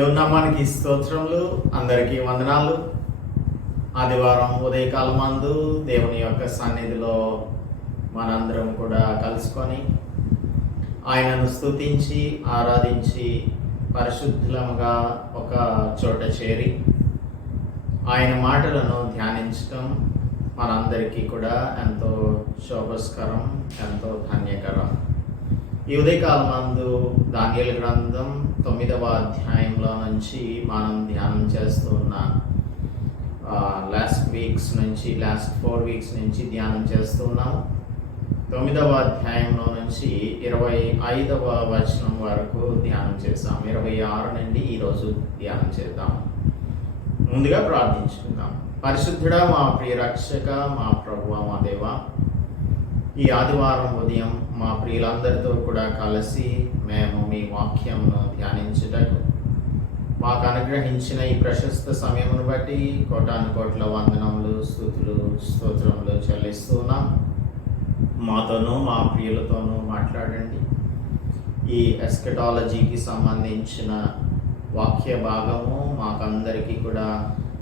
దేవుని నామానికి స్తోత్రములు. అందరికీ వందనాలు. ఆదివారం ఉదయకాలం మందు దేవుని యొక్క సన్నిధిలో మనందరం కూడా కలుసుకొని ఆయనను స్తుతించి ఆరాధించి పరిశుద్ధులముగా ఒక చోట చేరి ఆయన మాటలను ధ్యానించడం మనందరికీ కూడా ఎంతో శోభస్కరం, ఎంతో ధన్యకరం. ఈ ఉదయకాలం మందు దానియేలు గ్రంథం 9వ అధ్యాయంలో నుంచి మనం ధ్యానం చేస్తూ ఉన్నాం. లాస్ట్ 4 వీక్స్ నుంచి ధ్యానం చేస్తూ ఉన్నాం. 9వ అధ్యాయంలో నుంచి 25వ వచనం వరకు ధ్యానం చేస్తాం. 26 నుండి ఈరోజు ధ్యానం చేద్దాం. ముందుగా ప్రార్థించుకుందాం. పరిశుద్ధుడా, మా ప్రియ రక్షక, మా ప్రభువా, మా దేవా, ఈ ఆదివారం ఉదయం మా ప్రియులందరితో కూడా కలిసి మేము మీ వాక్యంను ధ్యానించుటకు మాకు అనుగ్రహించిన ఈ ప్రశస్త సమయమును బట్టి కోటాను వందనములు, స్తుతులు, స్తోత్రములు చెల్లిస్తున్నాం. మాతోనూ మా ప్రియులతోనూ మాట్లాడండి. ఈ ఎస్కెటాలజీకి సంబంధించిన వాక్య భాగము మాకందరికీ కూడా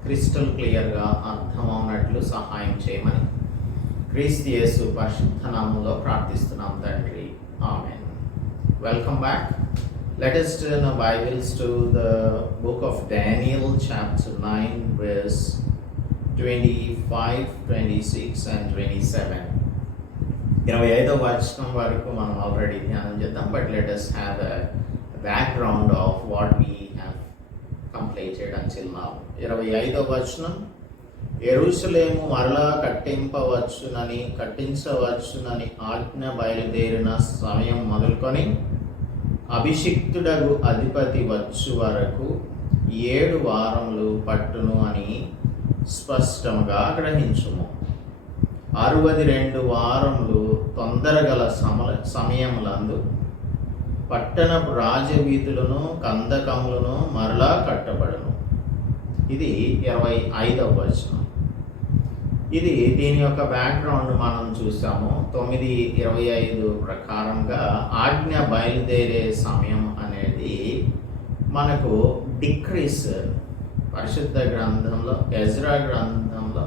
క్రిస్టల్ క్లియర్గా అర్థమవునట్లు సహాయం చేయమని క్రీస్తు యేసు పరిశుద్ధ నామములో ప్రార్థిస్తున్నాం తండ్రి. ఆమేన్. Welcome back. Let us turn our Bibles to the book of Daniel, chapter 9, verse 25, 26 and 27. 25వ వచనం వరకు మనం ఆల్రెడీ ధ్యానం చేద్దాం. But let us have a background of what we have completed until now. 25వ వచనం, యెరూషలేము మరలా కట్టించవచ్చునని ఆజ్ఞ బయలుదేరిన సమయం మొదలుకొని అభిషిక్తుడగు అధిపతి వచ్చు వరకు 7 వారములు పట్టును అని స్పష్టంగా గ్రహించుము. 62 వారములు తొందరగల సమయములందు పట్టణపు రాజవీధులను కందకములను మరలా కట్టబడును. ఇది 25వ వచనం. దీని యొక్క బ్యాక్గ్రౌండ్ మనం చూసాము. 9:25 ప్రకారంగా ఆజ్ఞ బయలుదేరే సమయం అనేది మనకు డిక్రీస్ పరిశుద్ధ గ్రంథంలో, ఎజ్రా గ్రంథంలో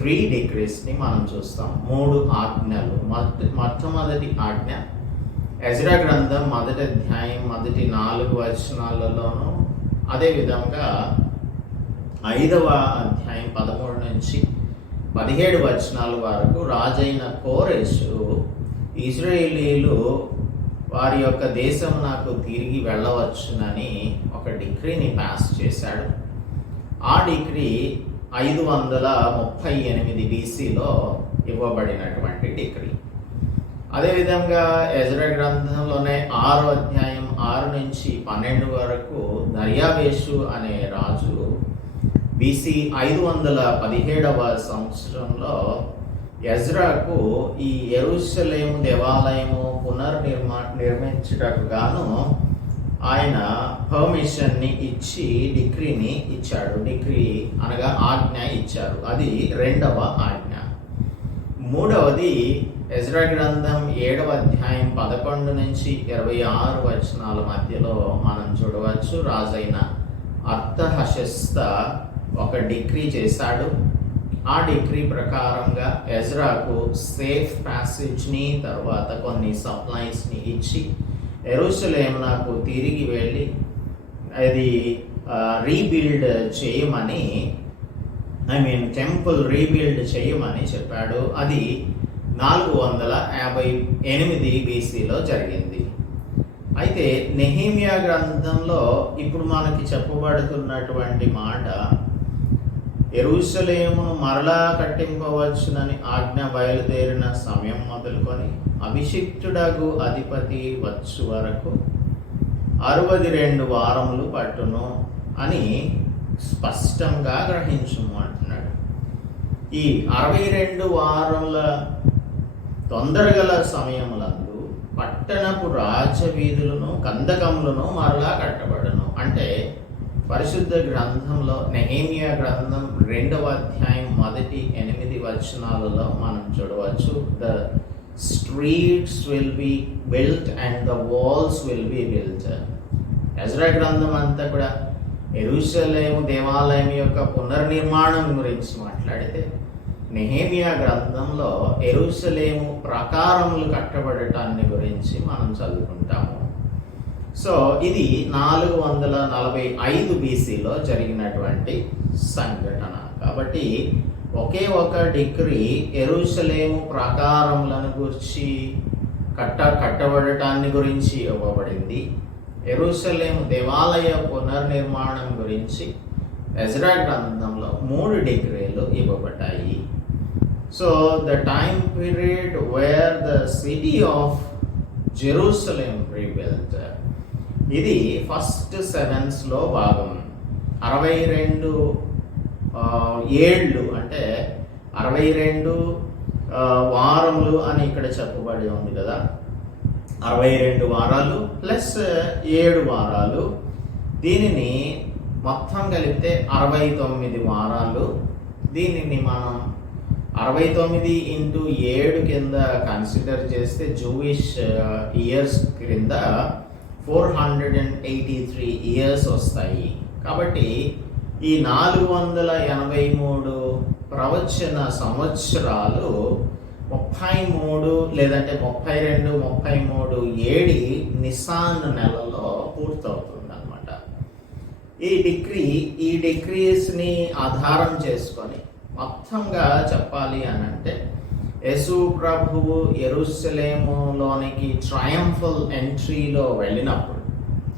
3 డిక్రీస్ని మనం చూస్తాం. 3 ఆజ్ఞలు. మొట్టమొదటి ఆజ్ఞ ఎజ్రా గ్రంథం 1వ అధ్యాయం మొదటి 4 వచనాలలోనూ, అదేవిధంగా 5వ అధ్యాయం 13 నుంచి 17 వచనాల వరకు రాజైన కోరెషు ఇజ్రాయేలీలు వారి యొక్క దేశం నాకు తిరిగి వెళ్ళవచ్చునని ఒక డిక్రీని పాస్ చేశాడు. ఆ డిక్రీ 538 BCలో ఇవ్వబడినటువంటి డిక్రీ. అదేవిధంగా ఎజ్రా గ్రంథంలోనే 6వ అధ్యాయం 6 నుంచి 12 వరకు దర్యావేషు అనే రాజు BC 517వ సంవత్సరంలో ఎజ్రాకు ఈ యెరూషలేము దేవాలయము నిర్మించుటకు గాను ఆయన పర్మిషన్ని ఇచ్చి డిక్రీని ఇచ్చాడు. డిక్రీ అనగా ఆజ్ఞ ఇచ్చారు. అది 2వ ఆజ్ఞ. 3వది ఎజ్రా గ్రంథం 7వ అధ్యాయం 11 నుంచి 26 వచనాల మధ్యలో మనం చూడవచ్చు. రాజైన అర్తహషస్త ఒక డిక్రీ చేశాడు. ఆ డిక్రీ ప్రకారంగా ఎజ్రాకు సేఫ్ ప్యాసేజ్ని, తర్వాత కొన్ని సప్లైస్ని ఇచ్చి యెరూషలేమునకు తిరిగి వెళ్ళి అది రీబిల్డ్ చేయమని, టెంపుల్ రీబిల్డ్ చేయమని చెప్పాడు. అది 458 BCలో జరిగింది. అయితే నెహెమ్యా గ్రంథంలో ఇప్పుడు మనకి చెప్పబడుతున్నటువంటి మాట, యెరూషలేమును మరలా కట్టింపవచ్చునని ఆజ్ఞ బయలుదేరిన సమయం మొదలుకొని అభిషిక్తుడగు అధిపతి వచ్చు వరకు 62 వారములు పట్టును అని స్పష్టంగా గ్రహించుము అంటున్నాడు. ఈ 62 వారముల తొందరగల సమయములందు పట్టణపు రాజవీధులను కందకములను మరలా కట్టబడును. అంటే పరిశుద్ధ గ్రంథంలో నెహెమ్యా గ్రంథం 2వ అధ్యాయం మొదటి 8 వచనాలలో మనం చూడవచ్చు. The streets will be built and the walls will be built. Ezra గ్రంథం అంతా కూడా యెరూషలేము దేవాలయం యొక్క పునర్నిర్మాణం గురించి మాట్లాడితే నెహెమియా గ్రంథంలో యెరూషలేము ప్రాకారములు కట్టబడటాన్ని గురించి మనం చదువుకుంటాము. సో ఇది 445 BCలో జరిగినటువంటి సంఘటన. కాబట్టి ఒకే ఒక డిగ్రీ యెరూషలేము ప్రాకారములను గురించి కట్టబడటాన్ని గురించి ఇవ్వబడింది. యెరూషలేము దేవాలయ పునర్నిర్మాణం గురించి ఎజ్రా గ్రంథంలో 3 డిగ్రీలు ఇవ్వబడ్డాయి. So the time period wear the city of Jerusalem rebuilt, ఇది ఫస్ట్ సెవెన్స్లో భాగం. 62 ఏళ్ళు అంటే 62 వారములు అని ఇక్కడ చెప్పబడి ఉంది కదా. 62 వారాలు ప్లస్ 7 వారాలు, దీనిని మొత్తం కలిపితే 69 వారాలు. దీనిని మనం 69 ఇంటూ 7 కింద కన్సిడర్ చేస్తే జూయిష్ ఇయర్స్ క్రింద 483 ఇయర్స్ వస్తాయి. కాబట్టి ఈ 483 ప్రవచన సంవత్సరాలు 33 లేదంటే 32, 33 ఏడి నిసాన్ నెలలో పూర్తవుతుంది అన్నమాట. ఈ డిగ్రీస్ని ఆధారం చేసుకొని మొత్తంగా చెప్పాలి అని అంటే యేసు ప్రభువు యెరూషలేములోనికి ట్రయంఫల్ ఎంట్రీలో వెళ్ళినప్పుడు,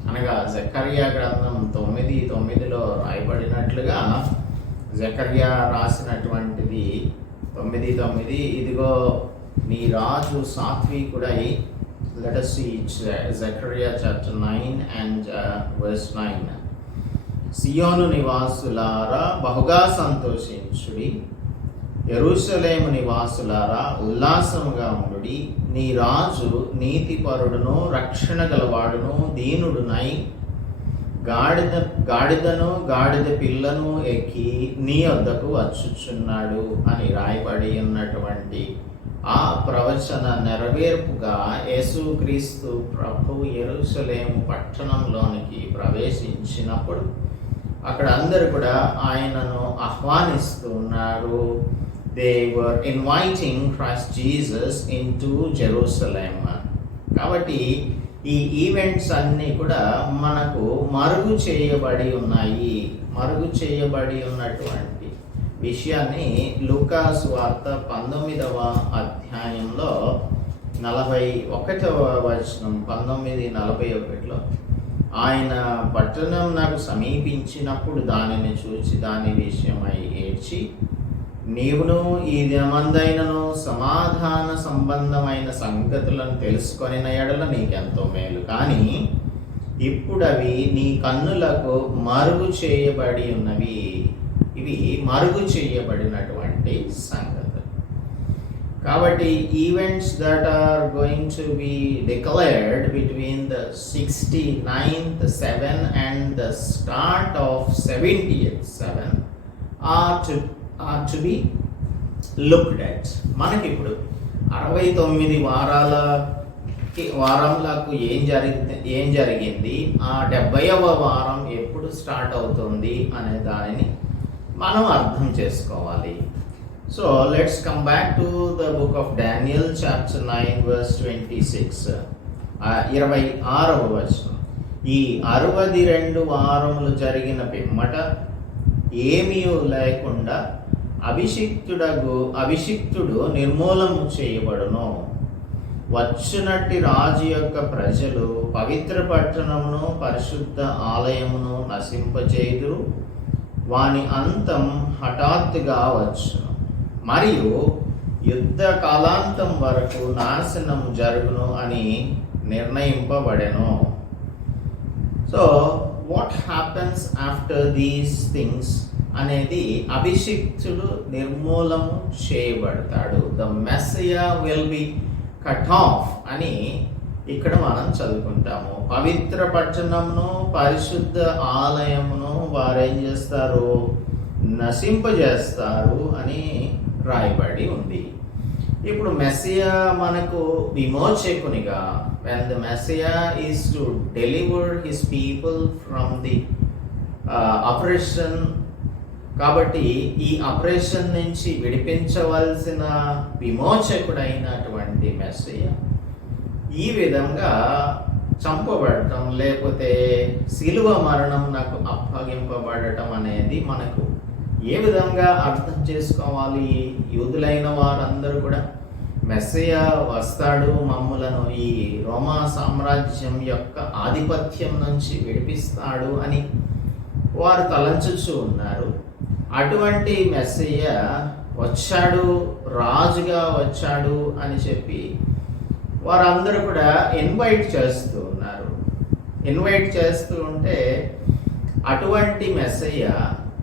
అనగా జకర్యా గ్రంథం 9:9లో రాయబడినట్లుగా, జకర్యా రాసినటువంటిది 9:9, ఇదిగో నీ రాజు సాత్వికుడై. Let us see Zechariah chapter 9 and verse 9. సియోను నివాసులారా బహుగా సంతోషించుడి, యెరూషలేము నివాసులారా ఉల్లాసముగా ఉండుడి. నీ రాజు నీతిపరుడును రక్షణ గలవాడును దీనుడునై గాడిదను గాడిద పిల్లను ఎక్కి నీ వద్దకు వచ్చుచున్నాడు అని రాయబడి ఉన్నటువంటి ఆ ప్రవచన నెరవేర్పుగా యేసుక్రీస్తు ప్రభువు యెరూషలేము పట్టణంలోనికి ప్రవేశించినప్పుడు అక్కడ అందరూ కూడా ఆయనను ఆహ్వానిస్తూ ఉన్నారు. They were inviting Christ Jesus into Jerusalem. కాబట్టి ఈ ఈవెంట్స్ అన్నీ కూడా మనకు మరుగు చేయబడి ఉన్నాయి. మరుగు చేయబడి ఉన్నటువంటి విషయాన్ని లూకా సువార్త 19వ అధ్యాయంలో 41వ వచనం 19:41లో ఆయన పట్టణం నాకు సమీపించినప్పుడు దానిని చూచి దాని విషయమై ఏడ్చి, నీవును ఈ దినమందైనను సమాధాన సంబంధమైన సంగతులను తెలుసుకొనిన ఎడల నీకెంతో మేలు, కానీ ఇప్పుడు అవి నీ కన్నులకు మరుగు చేయబడి ఉన్నవి. ఇవి మరుగు చేయబడినటువంటి సంగతులు. కాబట్టి events that are going to be declared between the 69th 7 and the start of 70th 7 are to be looked at. మనకి ఇప్పుడు 69 వారములకు ఏం జరిగింది, ఆ 70వ వారం ఎప్పుడు స్టార్ట్ అవుతుంది అనే దానిని మనం అర్థం చేసుకోవాలి. So let's come back to the book of Daniel chapter 9 verse 26. 26వ వచనం. ఈ 62 వారములు జరిగిన పిమ్మట ఏమీ లేకుండా అభిషిక్తుడు నిర్మూలము చేయబడును. వచ్చునట్టి రాజు యొక్క ప్రజలు పవిత్ర పట్టణమును పరిశుద్ధ ఆలయమును నశింపచేయుదురు. వాని అంతం హఠాత్తుగా వచ్చును మరియు యుద్ధ కాలాంతం వరకు నాశనం జరుగును అని నిర్ణయింపబడెను. So what happens after these things అనేది అభిషిక్తుడు నిర్మూలము చేయబడతాడు. The Messiah will be cut off అని ఇక్కడ మనం చదువుకుంటాము. పవిత్ర పట్టణమును పరిశుద్ధ ఆలయమును వారేం చేస్తారు, నశింపజేస్తారు అని రాయబడి ఉంది. ఇప్పుడు మెస్సియా మనకు విమోచకునిగా, when the Messiah is to deliver his people from the operation. కాబట్టి ఈ ఆపరేషన్ నుంచి విడిపించవలసిన విమోచకుడైనటువంటి మెస్సియ ఈ విధంగా చంపబడటం లేకపోతే శిలువ మరణం నాకు అప్పగింపబడటం అనేది మనకు ఏ విధంగా అర్థం చేసుకోవాలి? యూదులైన వారందరూ కూడా మెస్సియ వస్తాడు, మమ్ములను ఈ రోమా సామ్రాజ్యం యొక్క ఆధిపత్యం నుంచి విడిపిస్తాడు అని వారు తలంచుచూ ఉన్నారు. అటువంటి మెస్సియ వచ్చాడు, రాజుగా వచ్చాడు అని చెప్పి వారందరూ కూడా ఇన్వైట్ చేస్తూ ఉన్నారు. ఇన్వైట్ చేస్తూ ఉంటే అటువంటి మెస్సియ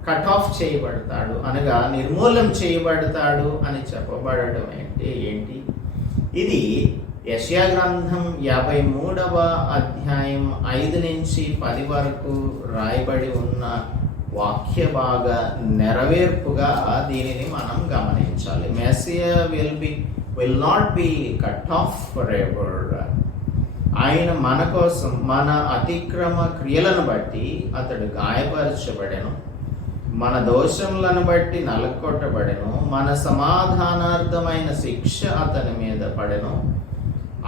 కట్ ఆఫ్ చేయబడతాడు, అనగా నిర్మూలం చేయబడతాడు అని చెప్పబడడం ఏంటి? ఇది యెషయా గ్రంథం 53వ అధ్యాయం 5 నుంచి 10 వరకు రాయబడి ఉన్న వాక్య భాగ నెరవేర్పుగా దీనిని మనం గమనించాలి. Messiah will not be cut off forever. ఆయన మన కోసం మన అతిక్రమ క్రియలను బట్టి అతడు గాయపరచబడెను, మన దోషములను బట్టి నలకొట్టబడెను, మన సమాధానార్థమైన శిక్ష అతని మీద పడెను,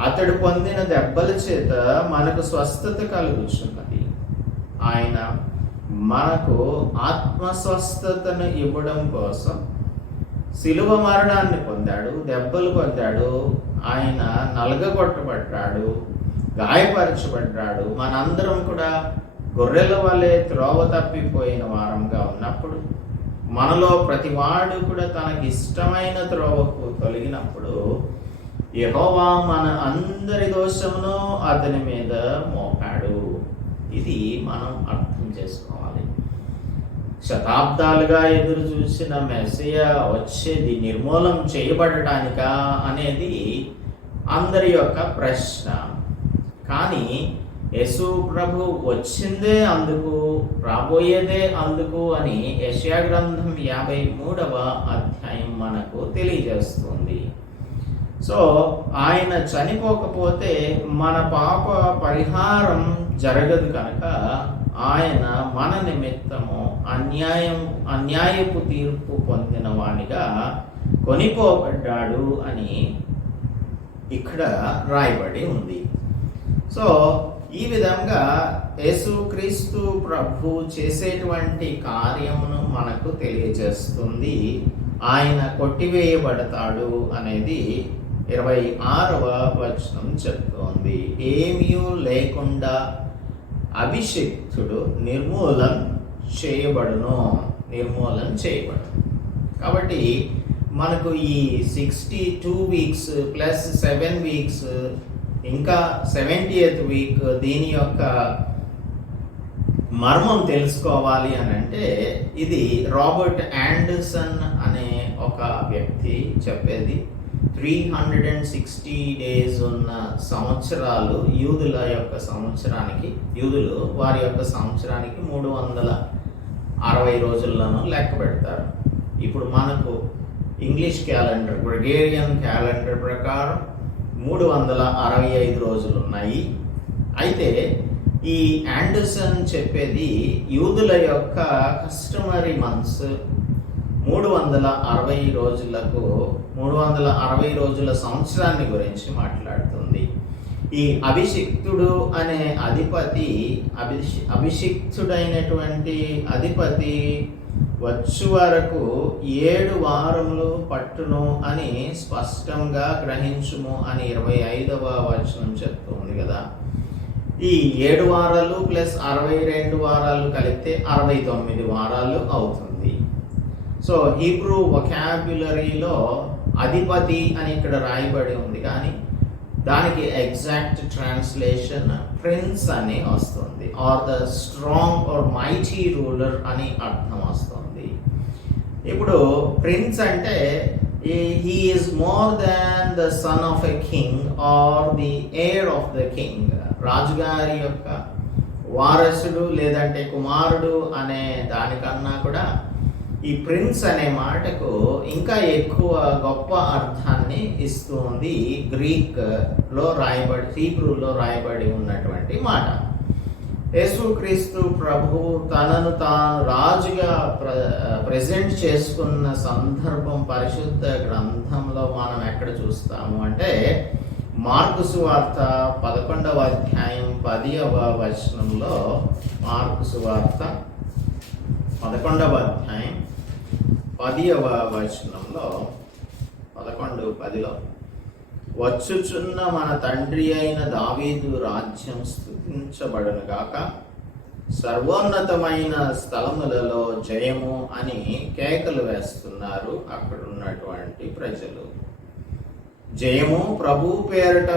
అతడు పొందిన దెబ్బల చేత మనకు స్వస్థత కలుగుచున్నది. ఆయన మనకు ఆత్మస్వస్థతను ఇవ్వడం కోసం శిలువ మరణాన్ని పొందాడు, దెబ్బలు పొందాడు, ఆయన నలగగొట్టబడ్డాడు, గాయపరచబడ్డాడు. మనందరం కూడా గొర్రెల వలె త్రోవ తప్పిపోయిన వారంగా ఉన్నప్పుడు, మనలో ప్రతివాడు కూడా తనకి ఇష్టమైన త్రోవకు తొలగినప్పుడు యెహోవా మన అందరి దోషమును అతని మీద మోపాడు. ఇది మనం అర్థం చేసుకోవాలి. శతాబ్దాలుగా ఎదురు చూసిన మెస్సియా వచ్చేది నిర్మూలం చేయబడటానికా అనేది అందరి యొక్క ప్రశ్న. కానీ యేసు ప్రభు వచ్చిందే అందుకు, రాబోయేదే అందుకు అని యెషయా గ్రంథం 53వ అధ్యాయం మనకు తెలియజేస్తుంది. సో ఆయన చనిపోకపోతే మన పాప పరిహారం జరగదు కనుక ఆయన మన నిమిత్తము అన్యాయపు తీర్పు పొందిన వానిగా కొనిపోబడ్డాడు అని ఇక్కడ రాయబడి ఉంది. సో ఈ విధంగా యేసుక్రీస్తు ప్రభు చేసేటువంటి కార్యమును మనకు తెలియజేస్తుంది. ఆయన కొట్టివేయబడతాడు అనేది 26వ వచనం చెప్తోంది. ఏమీ లేకుండా అభిషిక్తుడు నిర్మూలం చేయబడును. కాబట్టి మనకు ఈ 62 వీక్స్ ప్లస్ 7 వీక్స్ ఇంకా 70th వీక్ దీని యొక్క మర్మం తెలుసుకోవాలి అని అంటే ఇది రాబర్ట్ ఆండర్సన్ అనే ఒక వ్యక్తి చెప్పేది. 360 days ఉన్న సంవత్సరాలు యూదుల యొక్క సంవత్సరానికి, యూదులు వారి యొక్క సంవత్సరానికి 360 రోజులను లెక్క పెడతారు. ఇప్పుడు మనకు ఇంగ్లీష్ క్యాలెండర్, గ్రెగేరియన్ క్యాలెండర్ ప్రకారం 365 రోజులు ఉన్నాయి. అయితే ఈ ఆండర్సన్ చెప్పేది యూదుల యొక్క కస్టమరీ మంత్స్ 360 రోజులకు 360 రోజుల సంవత్సరాన్ని గురించి మాట్లాడుతుంది. ఈ అభిషిక్తుడు అనే అధిపతి, అభిషిక్తుడైనటువంటి అధిపతి వచ్చు వరకు 7 వారములు పట్టును అని స్పష్టంగా గ్రహించుము అని 25వ వచనం చెప్తుంది కదా. ఈ 7 వారాలు ప్లస్ 62 వారాలు కలిపితే 69 వారాలు అవుతుంది. సో హీబ్రూ వొకాబ్యులరీలో అధిపతి అని ఇక్కడ రాయబడి ఉంది, కానీ దానికి ఎగ్జాక్ట్ ట్రాన్స్లేషన్ ప్రిన్స్ అని వస్తుంది, or the strong or mighty ruler అని అర్థం వస్తుంది. ఇప్పుడు ప్రిన్స్ అంటే he is more than the son of a king or the heir of the king. రాజుగారి యొక్క వారసుడు లేదంటే కుమారుడు అనే దానికన్నా కూడా ఈ ప్రిన్స్ అనే మాటకు ఇంకా ఎక్కువ గొప్ప అర్థాన్ని ఇస్తుంది గ్రీక్ లో రాయబడి, హీబ్రూలో రాయబడి ఉన్నటువంటి మాట. యేసుక్రీస్తు ప్రభువు తనను తాను రాజుగా ప్రెజెంట్ చేసుకున్న సందర్భం పరిశుద్ధ గ్రంథంలో మనం ఎక్కడ చూస్తాము అంటే మార్కు సువార్త 11వ అధ్యాయం 10వ వచనంలో, మార్కు సువార్త 11వ అధ్యాయం 10వ వచనంలో 11:10లో వచ్చుచున్న మన తండ్రి అయిన దావీదు రాజ్యం స్తుతించబడును గాక, సర్వోన్నతమైన స్థలములలో జయము అని కేకలు వేస్తున్నారు అక్కడ ఉన్నటువంటి ప్రజలు. జయము ప్రభు పేరిట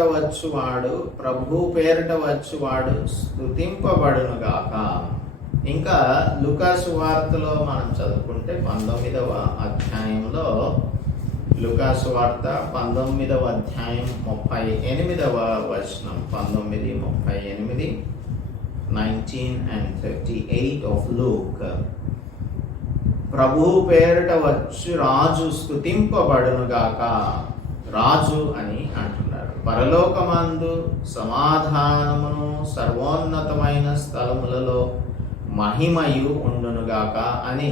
వచ్చువాడు స్తుతింపబడును గాక. ఇంకా లూకాసు వార్తలో మనం చదువుకుంటే 19వ అధ్యాయంలో, లూకాసు వార్త 19వ అధ్యాయం 38వ వచనం, 19:38, 19 and 38 of Luke. ప్రభు పేరిట వచ్చు రాజు స్తుతింపబడును గాక. రాజు అని అంటున్నారు. పరలోకమందు సమాధానమును సర్వోన్నతమైన స్థలములలో మహిమయు ఉండునుగాక అని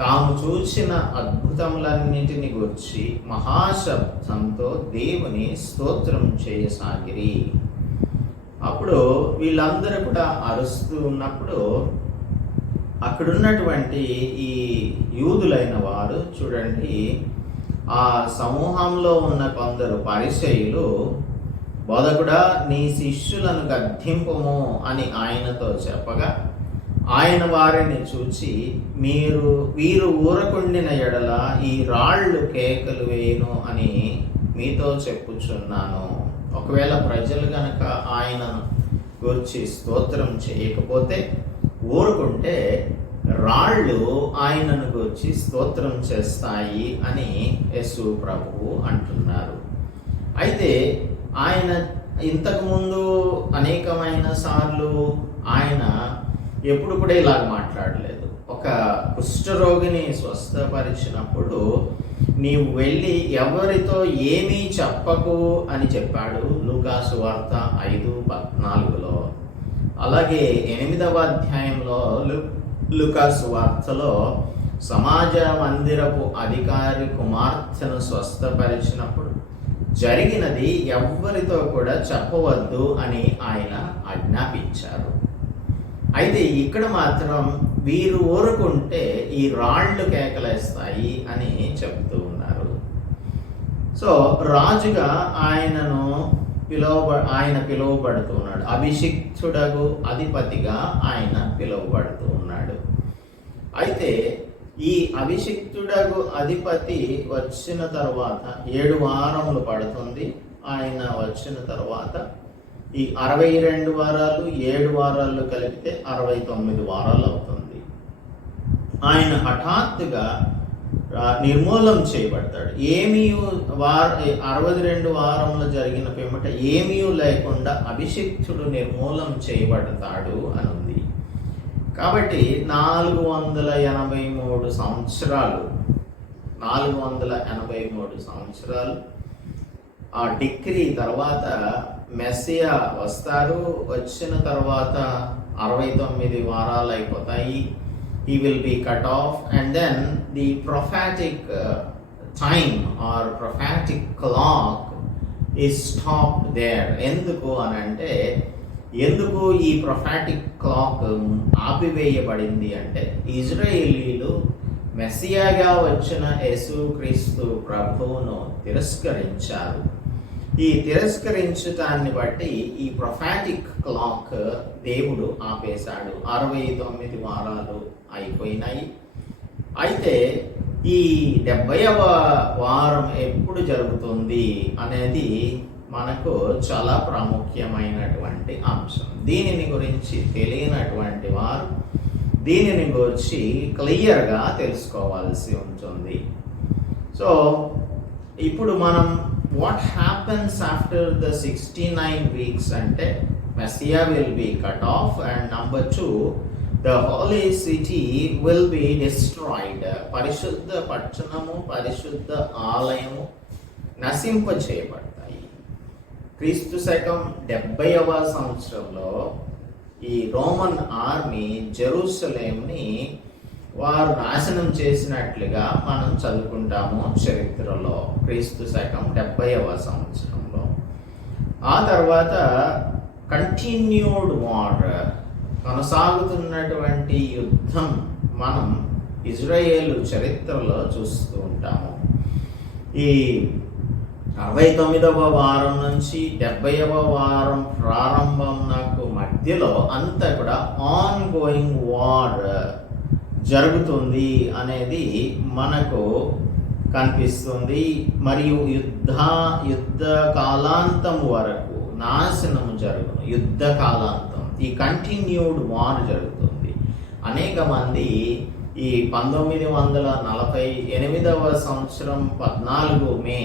తాము చూసిన అద్భుతములన్నింటిని గురించి మహాశబ్దంతో దేవుని స్తోత్రం చేయసాగిరి. అప్పుడు వీళ్ళందరూ కూడా అరుస్తూ ఉన్నప్పుడు అక్కడున్నటువంటి ఈ యూదులైన వారు చూడండి, ఆ సమూహంలో ఉన్న కొందరు పరిసయ్యులు, బోధకుడా నీ శిష్యులను గద్దింపుము అని ఆయనతో చెప్పగా, ఆయన వారిని చూచి, వీరు ఊరకుండిన ఎడల ఈ రాళ్ళు కేకలు వేయును అని మీతో చెప్పుచున్నాను. ఒకవేళ ప్రజలు గనక ఆయనను గురించి స్తోత్రం చేయకపోతే, ఊరుకుంటే రాళ్ళు ఆయనను గురించి స్తోత్రం చేస్తాయి అని యేసు ప్రభువు అంటున్నారు. అయితే ఆయన ఇంతకుముందు అనేకమైన సార్లు ఆయన ఎప్పుడు కూడా ఇలాగ మాట్లాడలేదు. ఒక కుష్ఠరోగిని స్వస్థపరిచినప్పుడు నీవు వెళ్ళి ఎవరితో ఏమీ చెప్పకు అని చెప్పాడు లూకాసు వార్త 5:14లో. అలాగే 8వ అధ్యాయంలో లూకాసు వార్తలో సమాజ మందిరపు అధికారి కుమార్తెను స్వస్థపరిచినప్పుడు జరిగినది ఎవ్వరితో కూడా చెప్పవద్దు అని ఆయన ఆజ్ఞాపించారు. అయితే ఇక్కడ మాత్రం వీరు ఊరుకుంటే ఈ రాళ్ళు కేకలేస్తాయి అని చెప్తూ ఉన్నారు. సో రాజుగా ఆయన పిలువబడుతూ ఉన్నాడు. అభిషిక్తుడగు అధిపతిగా ఆయన పిలువబడుతూ ఉన్నాడు. అయితే ఈ అభిషిక్తుడగు అధిపతి వచ్చిన తర్వాత 7 వారములు పడుతుంది. ఆయన వచ్చిన తర్వాత ఈ 62 వారాలు 7 వారాలు కలిపితే 69 వారాలు అవుతుంది. ఆయన హఠాత్తుగా నిర్మూలం చేయబడతాడు. 62 వారంలో జరిగిన పిమ్మట ఏమీ లేకుండా అభిషిక్తుడు నిర్మూలం చేయబడతాడు అని ఉంది. కాబట్టి 483 సంవత్సరాలు ఆ డిక్రీ తర్వాత మెస్సియా వస్తారు. వచ్చిన తర్వాత 69 వారాలు అయిపోతాయి. He will be cut off and then the prophetic time or prophetic clock is stopped there. ఎందుకు ఈ ప్రొఫాటిక్ క్లాక్ ఆపివేయబడింది అంటే ఇజ్రాయేలీలు మెస్సియాగా వచ్చిన యేసుక్రీస్తు ప్రభువును తిరస్కరించారు. ఈ తిరస్కరించటాన్ని బట్టి ఈ ప్రొఫాటిక్ క్లాక్ దేవుడు ఆపేశాడు. 69 వారాలు అయిపోయినాయి. అయితే ఈ 70వ వారం ఎప్పుడు జరుగుతుంది అనేది మనకు చాలా ప్రాముఖ్యమైనటువంటి అంశం. దీనిని గురించి తెలియనటువంటి వారు దీనిని గురించి క్లియర్గా తెలుసుకోవాల్సి ఉంటుంది. సో ఇప్పుడు మనం what happens after the 69 weeks ante Messiah will be cut off, and number 2, the holy city will be destroyed. Parishuddha Patchanamu, Parishuddha Alayamu నశింప చేయబడతాయి. క్రీస్తు శకం 70వ సంవత్సరంలో ఈ రోమన్ ఆర్మీ జెరూసలేంని వారు నాశనం చేసినట్లుగా మనం చదువుకుంటాము చరిత్రలో, క్రీస్తు శకం 70వ సంవత్సరంలో. ఆ తర్వాత కంటిన్యూడ్ వార్, కొనసాగుతున్నటువంటి యుద్ధం మనం ఇజ్రాయేల్ చరిత్రలో చూస్తూ ఉంటాము. ఈ 69వ వారం నుంచి 70వ వారం ప్రారంభం నాకు మధ్యలో అంతా కూడా ఆన్ గోయింగ్ వార్ జరుగుతుంది అనేది మనకు కనిపిస్తుంది. మరియు యుద్ధ కాలాంతం వరకు నాశనం జరుగును. యుద్ధ కాలాంతం ఈ కంటిన్యూడ్ వార్ జరుగుతుంది. అనేక మంది ఈ 1948వ సంవత్సరం 14 మే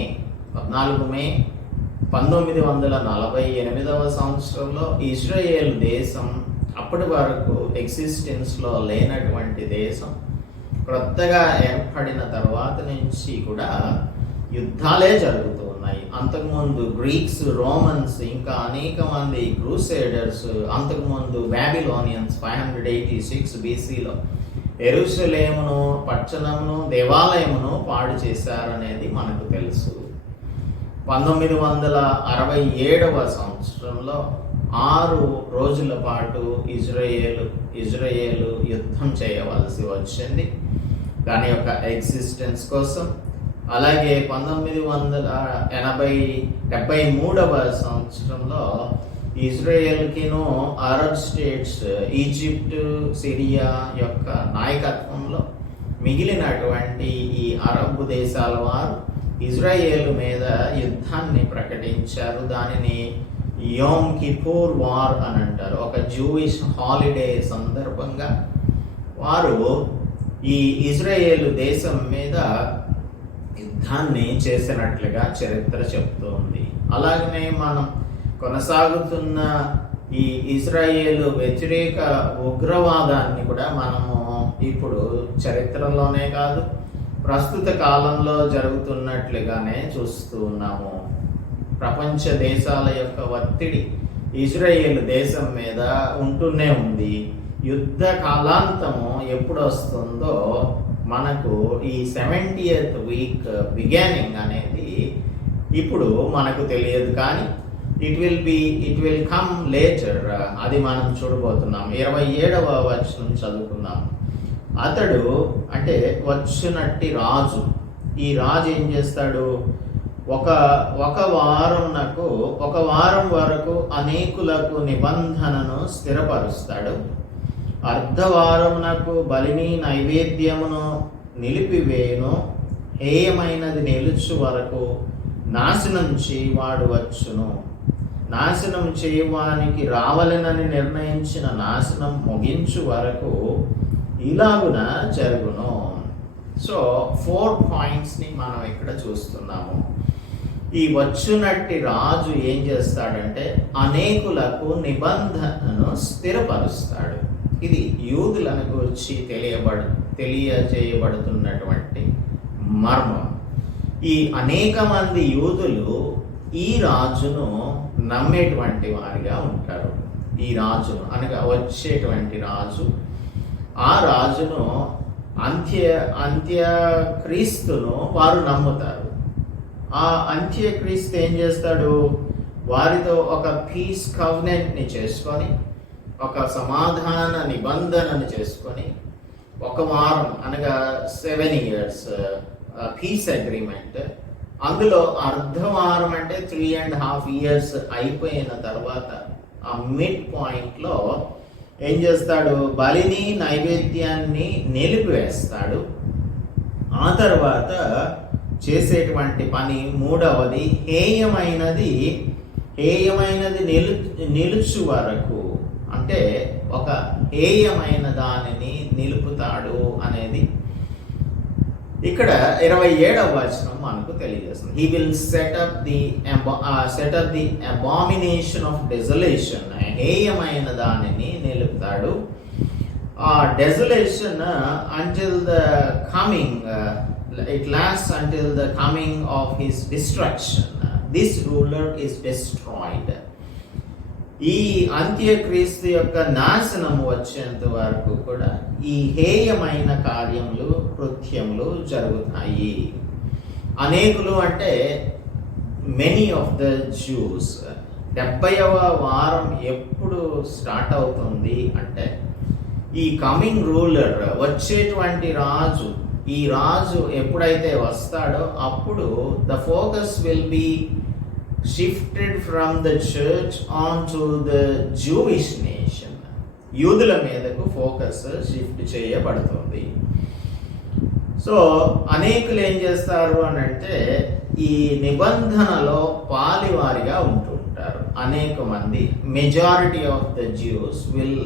1948వ సంవత్సరంలో ఇజ్రాయేల్ దేశం అప్పటి వరకు ఎగ్జిస్టెన్స్లో లేనటువంటి దేశం క్రొత్తగా ఏర్పడిన తర్వాత నుంచి కూడా యుద్ధాలే జరుగుతూ ఉన్నాయి. అంతకుముందు గ్రీక్స్, రోమన్స్, ఇంకా అనేక మంది క్రూసేడర్స్, అంతకుముందు బాబిలోనియన్స్ 586 BCలో యెరూషలేమును, పట్టణమును, దేవాలయమును పాడు చేశారనేది మనకు తెలుసు. 1967వ సంవత్సరంలో 6 రోజుల పాటు ఇజ్రాయేలు యుద్ధం చేయవలసి వచ్చింది దాని యొక్క ఎగ్జిస్టెన్స్ కోసం. అలాగే 1973వ సంవత్సరంలో ఇజ్రాయెల్కిను అరబ్ స్టేట్స్, ఈజిప్ట్, సిరియా యొక్క నాయకత్వంలో మిగిలినటువంటి ఈ అరబ్ దేశాల వారు ఇజ్రాయేల్ మీద యుద్ధాన్ని ప్రకటించారు. దానిని యోమ్ కిపూర్ వార్ అని అంటారు. ఒక జూయిష్ హాలిడే సందర్భంగా వారు ఈ ఇజ్రాయేల్ దేశం మీద యుద్ధాన్ని చేసినట్లుగా చరిత్ర చెప్తోంది. అలాగనే మనం కొనసాగుతున్న ఈ ఇజ్రాయేల్ వ్యతిరేక ఉగ్రవాదాన్ని కూడా మనము ఇప్పుడు చరిత్రలోనే కాదు, ప్రస్తుత కాలంలో జరుగుతున్నట్లుగానే చూస్తూ ఉన్నాము. ప్రపంచ దేశాల యొక్క ఒత్తిడి ఇజ్రాయేల్ దేశం మీద ఉంటూనే ఉంది. యుద్ధ కాలాంతము ఎప్పుడు వస్తుందో మనకు ఈ 70th వీక్ బిగినింగ్ అనేది ఇప్పుడు మనకు తెలియదు, కానీ ఇట్ విల్ కమ్ లేటర్. అది మనం చూడబోతున్నాం. 27వ వచనం చదువుకుందాం. అతడు అంటే వచ్చునట్టి రాజు, ఈ రాజు ఏం చేస్తాడు? ఒక వారం వరకు అనేకులకు నిబంధనను స్థిరపరుస్తాడు. అర్ధవారమునకు బలిని నైవేద్యమును నిలిపివేయును. హేయమైనది నిలుచు వరకు నాశనం చేయవాడు వచ్చును. నాశనం చేయవానికి రావాలనని నిర్ణయించిన నాశనం ముగించు వరకు ఇలాగున జరుగును. సో 4 పాయింట్స్ని మనం ఇక్కడ చూస్తున్నాము. ఈ వచ్చునట్టి రాజు ఏం చేస్తాడంటే అనేకులకు నిబంధనను స్థిరపరుస్తాడు. ఇది యూదులను గురించి తెలియజేయబడుతున్నటువంటి మర్మం. ఈ అనేక మంది యూదులు ఈ రాజును నమ్మేటువంటి వారిగా ఉంటారు. ఈ రాజును అనగా వచ్చేటువంటి రాజు, ఆ రాజును అంత్యక్రీస్తును వారు నమ్ముతారు. ఆ అంత్యక్రీస్తు ఏం చేస్తాడు? వారితో ఒక పీస్ కవెనెంట్ని చేసుకొని, ఒక సమాధాన నిబంధనను చేసుకొని, ఒక వారం అనగా 7 years పీస్ అగ్రిమెంట్. అందులో అర్ధవారం అంటే 3.5 years అయిపోయిన తర్వాత ఆ మిడ్ పాయింట్లో ఏం చేస్తాడు? బలిని నైవేద్యాన్ని నిలిపివేస్తాడు. ఆ తర్వాత చేసేటువంటి పని మూడవది హేయమైనది నిలుచు వరకు, అంటే ఒక హేయమైన దానిని నిలుపుతాడు అనేది ఇక్కడ 27వ వచనం మనకు తెలియజేస్తుంది. He will set up the abomination of desolation. హేయమైన దానిని నిలుపుతాడు. ఆ desolation until the coming, it lasts until the coming of his destruction. This ruler is destroyed. ఈ అంత్యక్రీస్తు యొక్క నాశనం వచ్చేంత వరకు కూడా ఈ హేయమైన కార్యములు కృత్యములు జరుగుతాయి. అనేకులు అంటే మెనీ ఆఫ్ ద జ్యూస్. 70వ వారం ఎప్పుడు స్టార్ట్ అవుతుంది అంటే ఈ కమింగ్ రూలర్, వచ్చేటువంటి రాజు, ఈ రాజు ఎప్పుడైతే వస్తాడో అప్పుడు the focus will be shifted from the church on to the Jewish nation. యూదుల మీదకు ఫోకస్ షిఫ్ట్ చేయబడుతుంది. సో అనేకులు ఏం చేస్తారు అని అంటే ఈ నిబంధనలో పాలివారిగా ఉంటుంటారు. అనేక మంది, majority of the juice will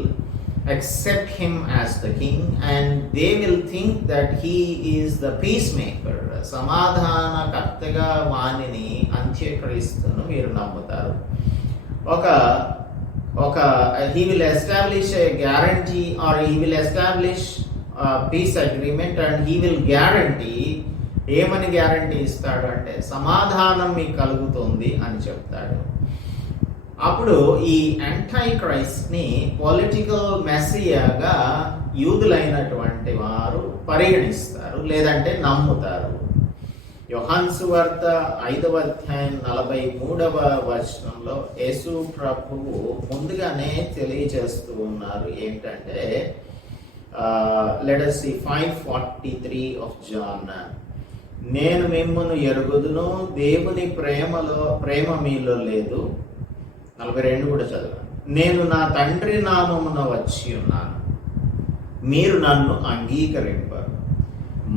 accept him as the king and they will think that he is the peacemaker. సమాధానకర్తగా వానిని అంత్యక్రీస్తును మీరు నమ్ముతారు. ఒక he will establish a guarantee or he will establish a peace agreement and he will guarantee, ఏమని guarantee ఇస్తాడు అంటే సమాధానం మీకు కలుగుతుంది అని చెప్తాడు. అప్పుడు ఈ యాంటై క్రైస్ట్ని పొలిటికల్ మెస్సియాగా యూదులైనటువంటి వారు పరిగణిస్తారు, లేదంటే నమ్ముతారు. యోహాను సువార్త 5వ అధ్యాయం 43వ వచనంలో యేసు ప్రభువు ముందుగానే తెలియజేస్తూ ఉన్నారు ఏంటంటే let us see 5:43 of John. నేను మిమ్మును ఎరుగుదును, దేవుని ప్రేమ మీలో లేదు. 42 కూడా చదవండి. నేను నా తండ్రి నామమున వచ్చి ఉన్నాను, మీరు నన్ను అంగీకరింపరు.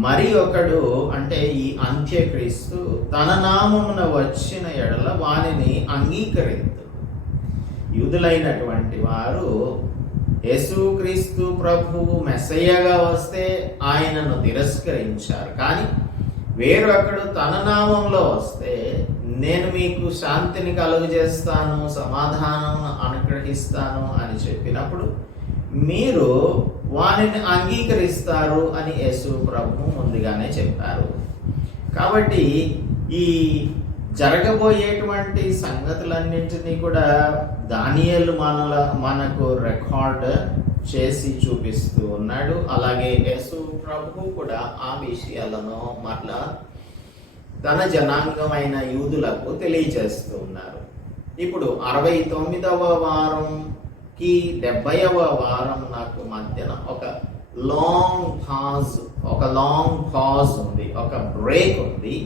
మరి ఒకడు అంటే ఈ అంత్యక్రీస్తు తన నామమున వచ్చిన ఎడల వానిని అంగీకరింతురు. యూదులైనటువంటి వారు యేసుక్రీస్తు ప్రభువు మెస్సయ్యగా వస్తే ఆయనను తిరస్కరించారు. కానీ వేరొకడు తన నామంలో వస్తే నేను మీకు శాంతిని కలుగజేస్తాను, సమాధానం అనుగ్రహిస్తాను అని చెప్పినప్పుడు మీరు వానిని అంగీకరిస్తారు అని యేసు ప్రభు ముందుగానే చెప్పారు. కాబట్టి ఈ జరగబోయేటువంటి సంగతులన్నింటినీ కూడా దానియేలు మనకు రికార్డ్ చేసి చూపిస్తూ ఉన్నాడు. అలాగే యేసు ప్రభు కూడా ఆ విషయాలను మరలా తన జనాంగమైన యూదులకు తెలియజేస్తూ ఉన్నారు. ఇప్పుడు 69వ వారంకి 70వ వారం నాకు మధ్యన ఒక లాంగ్ పాజ్ ఉంది, ఒక బ్రేక్ ఉంది.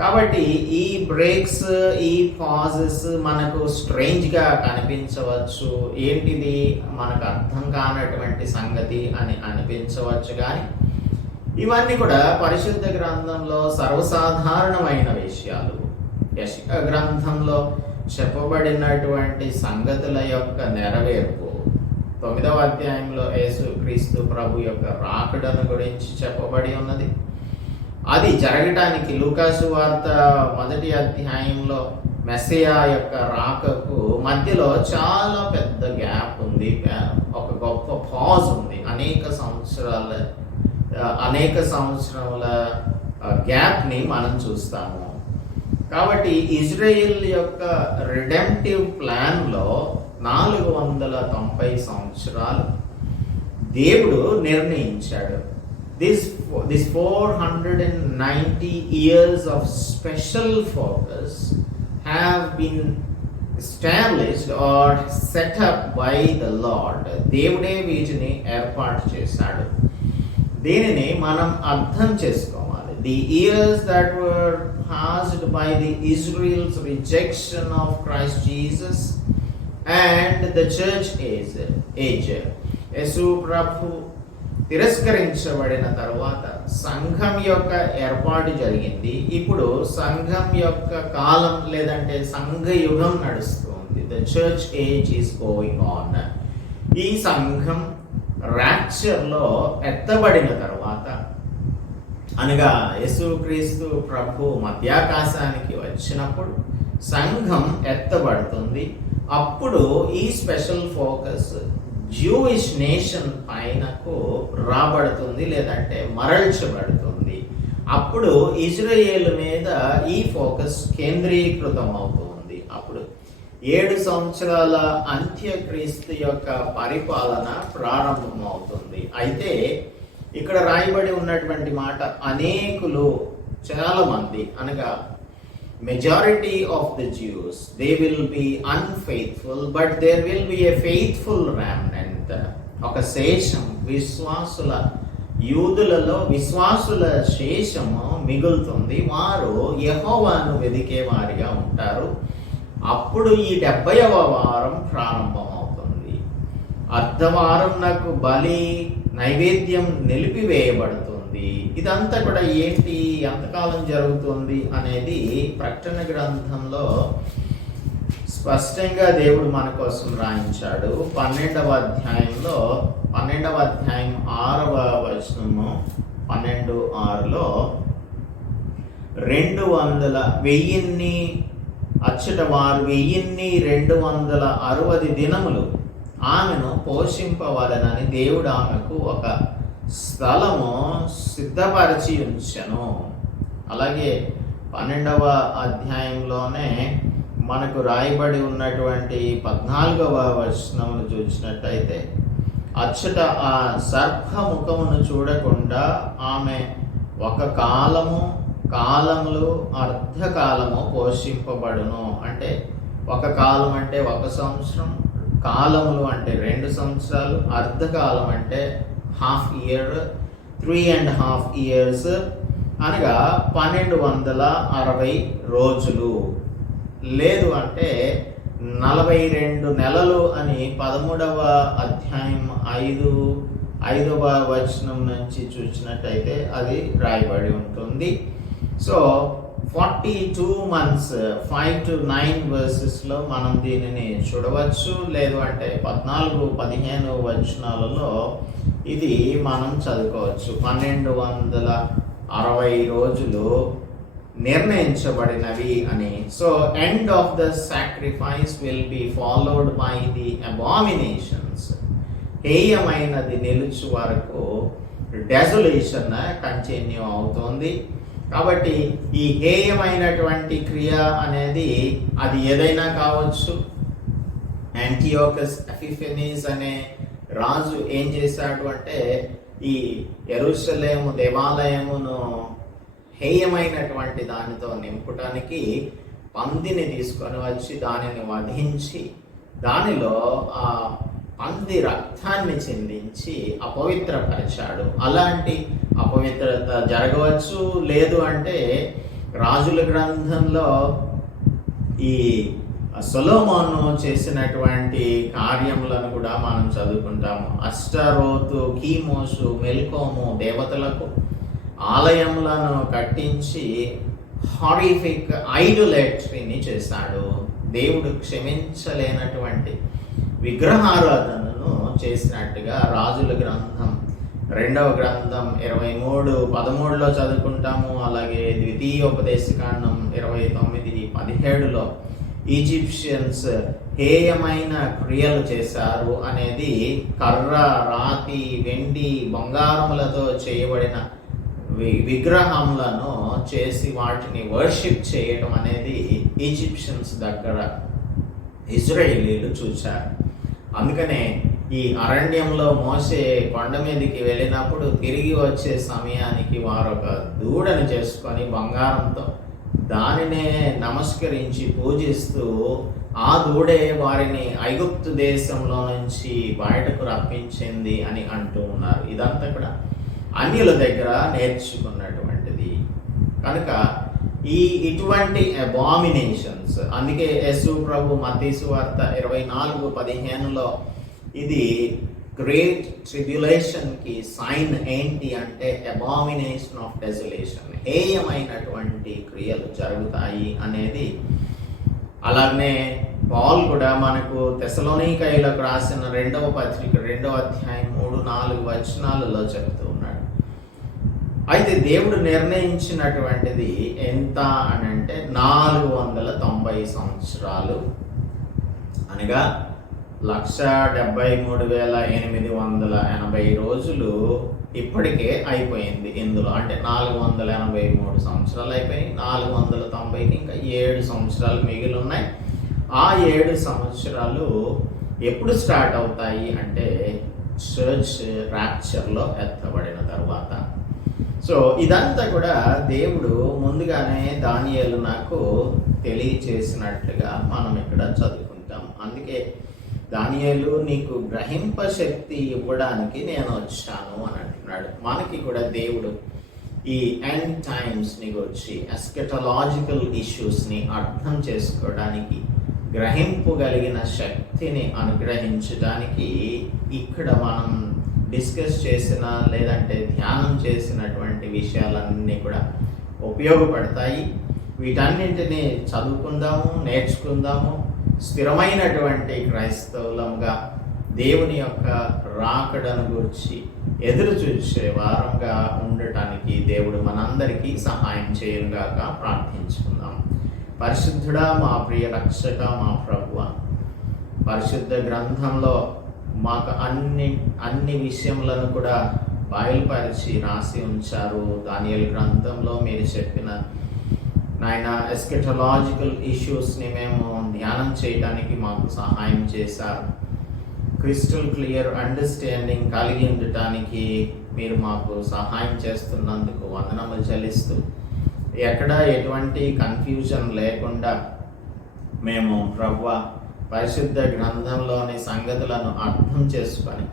కాబట్టి ఈ బ్రేక్స్, ఈ పాజెస్ మనకు స్ట్రేంజ్గా కనిపించవచ్చు. ఏంటిది మనకు అర్థం కానటువంటి సంగతి అని అనిపించవచ్చు. కానీ ఇవన్నీ కూడా పరిశుద్ధ గ్రంథంలో సర్వసాధారణమైన విషయాలు. యెషయా గ్రంథంలో చెప్పబడినటువంటి సంగతుల యొక్క నెరవేర్పు 9వ అధ్యాయంలో యేసుక్రీస్తు ప్రభు యొక్క రాకడను గురించి చెప్పబడి ఉన్నది. అది జరగటానికి లూకాసు వార్త 1వ అధ్యాయంలో మెస్సియా యొక్క రాకకు మధ్యలో చాలా పెద్ద గ్యాప్ ఉంది, ఒక గొప్ప పాజ్ ఉంది. అనేక సంవత్సరాల గ్యాప్ని మనం చూస్తాము. కాబట్టి ఇజ్రాయెల్ యొక్క రిడెంప్టివ్ ప్లాన్లో 490 సంవత్సరాలు దేవుడు నిర్ణయించాడు. This 490 years of special focus have been established or set up by the Lord. దేవుడే వీటిని ఏర్పాటు చేశాడు. దీనిని మనం అర్థం చేసుకోవాలి. The years that were passed by the Israel's rejection of Christ Jesus and the church age. యేసు ప్రభు తిరస్కరించబడిన తర్వాత సంఘం యొక్క ఏర్పాటు జరిగింది. ఇప్పుడు సంఘం యొక్క కాలం లేదంటే సంఘ యుగం నడుస్తుంది. The church age is going on. ఈ సంఘం రాప్చర్లో ఎత్తబడిన తర్వాత, అనగా యేసుక్రీస్తు ప్రభు మధ్యాకాశానికి వచ్చినప్పుడు సంఘం ఎత్తబడుతుంది. అప్పుడు ఈ స్పెషల్ ఫోకస్ జూయిష్ నేషన్ పైనకు రాబడుతుంది, లేదంటే మరల్చబడుతుంది. అప్పుడు ఇజ్రాయేల్ మీద ఈ ఫోకస్ కేంద్రీకృతం అవుతుంది. అప్పుడు 7 సంవత్సరాల అంత్యక్రీస్తు యొక్క పరిపాలన ప్రారంభమవుతుంది. అయితే ఇక్కడ రాయబడి ఉన్నటువంటి మాట అనేకులు, చాలా మంది అనగా majority of the Jews, they will be unfaithful, but there will be a faithful remnant. ఒక శేషం, విశ్వాసుల, యూదులలో విశ్వాసుల శేషము మిగులుతుంది. వారు యెహోవాను వెదికే వారిగా ఉంటారు. అప్పుడు ఈ 70వ వారం ప్రారంభమవుతుంది. అర్ధవారం నాకు బలి నైవేద్యం నిలిపివేయబడుతుంది. ఇదంతా కూడా ఏంటి, ఎంతకాలం జరుగుతుంది అనేది ప్రకటన గ్రంథంలో స్పష్టంగా దేవుడు మన కోసం రాయించాడు. 12వ అధ్యాయంలో 12వ అధ్యాయం 6వ వచనము 12:6లో 1000 అచ్చట వారు 1260 దినములు ఆమెను పోషింపవలనని దేవుడు ఆమెకు ఒక స్థలము సిద్ధపరిచి ఉంచెను. అలాగే 12వ అధ్యాయంలోనే మనకు రాయబడి ఉన్నటువంటి 14వ వచనమును చూసినట్టయితే, అచ్చట ఆ సర్పముఖమును చూడకుండా ఆమె ఒక కాలములు అర్ధకాలము పోషింపబడును. అంటే ఒక కాలం అంటే 1 సంవత్సరం, కాలములు అంటే 2 సంవత్సరాలు, అర్ధకాలం అంటే హాఫ్ ఇయర్, 3.5 years, అనగా 1260 రోజులు, లేదు అంటే 42 నెలలు అని 13వ అధ్యాయం 5వ వచనం నుంచి చూసినట్టయితే అది రాయబడి ఉంటుంది. సో 42 months 5 to 9 verses మనం దీనిని చూడవచ్చు. లేదు అంటే 14-15 వచనాలలో ఇది మనం చదువుకోవచ్చు. 1260 రోజులు నిర్ణయించబడినవి అని. So end of the sacrifice will be followed by the abominations. హేయమైనది నిలుచు వరకు డెజొలేషన్ కంటిన్యూ అవుతుంది. కాబట్టి ఈ హేయమైనటువంటి క్రియ అనేది అది ఏదైనా కావచ్చు. యాంటియోకస్ ఎపిఫెనీస్ అనే రాజు ఏం చేశాడు అంటే, ఈ యెరూషలేము దేవాలయమును హేయమైనటువంటి దానితో నింపటానికి పందిని తీసుకొని వచ్చి దానిని వధించి దానిలో ఆ పంది రక్తాన్ని చిందించి అపవిత్రపరిచాడు. అలాంటి అపవిత్రత జరగవచ్చు. లేదు అంటే రాజుల గ్రంథంలో ఈ సొలొమోను చేసినటువంటి కార్యములను కూడా మనం చదువుకుంటాము. అష్టరోతు, కీమోసు, మెల్కోము దేవతలకు ఆలయములను కట్టించి హారిఫిక్ ఐడోలాట్రీని చేశాడు. దేవుడు క్షమించలేనటువంటి విగ్రహారాధనను చేసినట్టుగా రాజుల గ్రంథం 2వ గ్రంథం 23:13లో చదువుకుంటాము. అలాగే ద్వితీయోపదేశకాండం 29:17లో ఈజిప్షియన్స్ హేయమైన క్రియలు చేశారు అనేది కర్ర, రాతి, వెండి, బంగారములతో చేయబడిన విగ్రహములను చేసి వాటిని వర్షిప్ చేయడం అనేది ఈజిప్షియన్స్ దగ్గర ఇజ్రాయేలీలు చూశారు. అందుకనే ఈ అరణ్యంలో మోసే కొండ మీదకి వెళ్ళినప్పుడు తిరిగి వచ్చే సమయానికి వారు ఒక దూడను చేసుకొని బంగారంతో దానినే నమస్కరించి పూజిస్తూ ఆ దూడే వారిని ఐగుప్తు దేశంలో నుంచి బయటకు రప్పించింది అని అంటూ ఉన్నారు. ఇదంతా కూడా అన్యుల దగ్గర నేర్చుకున్నటువంటిది కనుక ఇటువంటి అబామినేషన్స్, అందుకే యేసు ప్రభు మత్తయి సువార్త 24:15లో ఇది గ్రేట్ ట్రిబ్యులేషన్ కి సైన్ ఏంటి అంటే అబామినేషన్ ఆఫ్ డెసొలేషన్, హేయమైనటువంటి క్రియలు జరుగుతాయి అనేది. అలానే పౌలు కూడా మనకు తెస్సలోనికైలకు రాసిన 2వ పత్రిక 2వ అధ్యాయం 3-4 వచనాలలో చెప్తూ ఉన్నాడు. అయితే దేవుడు నిర్ణయించినటువంటిది ఎంత అని అంటే 490 సంవత్సరాలు, అనగా 1,73,880 రోజులు ఇప్పటికే అయిపోయింది ఇందులో. అంటే 483 సంవత్సరాలు అయిపోయి 490కి ఇంకా 7 సంవత్సరాలు మిగిలి ఉన్నాయి. ఆ 7 సంవత్సరాలు ఎప్పుడు స్టార్ట్ అవుతాయి అంటే చర్చ్ ర్యాప్చర్లో ఎత్తబడిన తర్వాత. సో ఇదంతా కూడా దేవుడు ముందుగానే దానియేలు నాకు తెలియచేసినట్లుగా మనం ఇక్కడ చదువుకుంటాం. అందుకే దానియేలు నీకు గ్రహింప శక్తి ఇవ్వడానికి నేను వచ్చాను అని అంటున్నాడు. మనకి కూడా దేవుడు ఈ ఎండ్ టైమ్స్ని వచ్చి ఎస్కెటలాజికల్ ఇష్యూస్ని అర్థం చేసుకోవడానికి గ్రహింపగలిగిన శక్తిని అనుగ్రహించడానికి ఇక్కడ మనం డిస్కస్ చేసిన లేదంటే ధ్యానం చేసినటువంటి విషయాలన్నీ కూడా ఉపయోగపడతాయి. వీటన్నింటినీ చదువుకుందాము, నేర్చుకుందాము. స్థిరమైనటువంటి క్రైస్తవులంగా దేవుని యొక్క రాకడను గురించి ఎదురు చూసే వారంగా ఉండటానికి దేవుడు మనందరికీ సహాయం చేయనుగాక. ప్రార్థించుకుందాం. పరిశుద్ధుడా, మా ప్రియ రక్షక, మా ప్రభువా, పరిశుద్ధ గ్రంథంలో మాకు అన్ని విషయములను కూడా బయలుపరిచి రాసి ఉంచారు. దానియేలు గ్రంథంలో మీరు చెప్పిన నాయన ఎస్కెటలాజికల్ ఇష్యూస్ని మేము ధ్యానం చేయడానికి మాకు సహాయం చేశారు. క్రిస్టల్ క్లియర్ అండర్స్టాండింగ్ కలిగి ఉండటానికి మీరు మాకు సహాయం చేస్తున్నందుకు వందనములు చెల్లిస్తూ, ఎక్కడ ఎటువంటి కన్ఫ్యూజన్ లేకుండా మేము ప్రభువా పరిశుద్ధ గ్రంథంలోని సంగతులను అర్థం చేసుకొని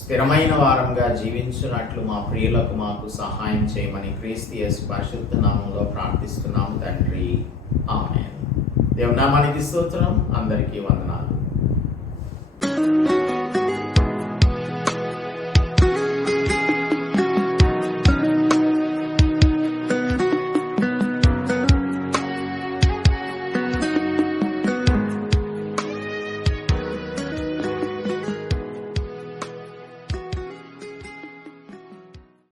స్థిరమైన వారంగా జీవించినట్లు మా ప్రియులకు మాకు సహాయం చేయమని క్రీస్తు యేసు పరిశుద్ధ నామంలో ప్రార్థిస్తున్నాము తండ్రి. ఆమేన్. దేవుని నామానికి స్తోత్రం. అందరికీ వందనాలు.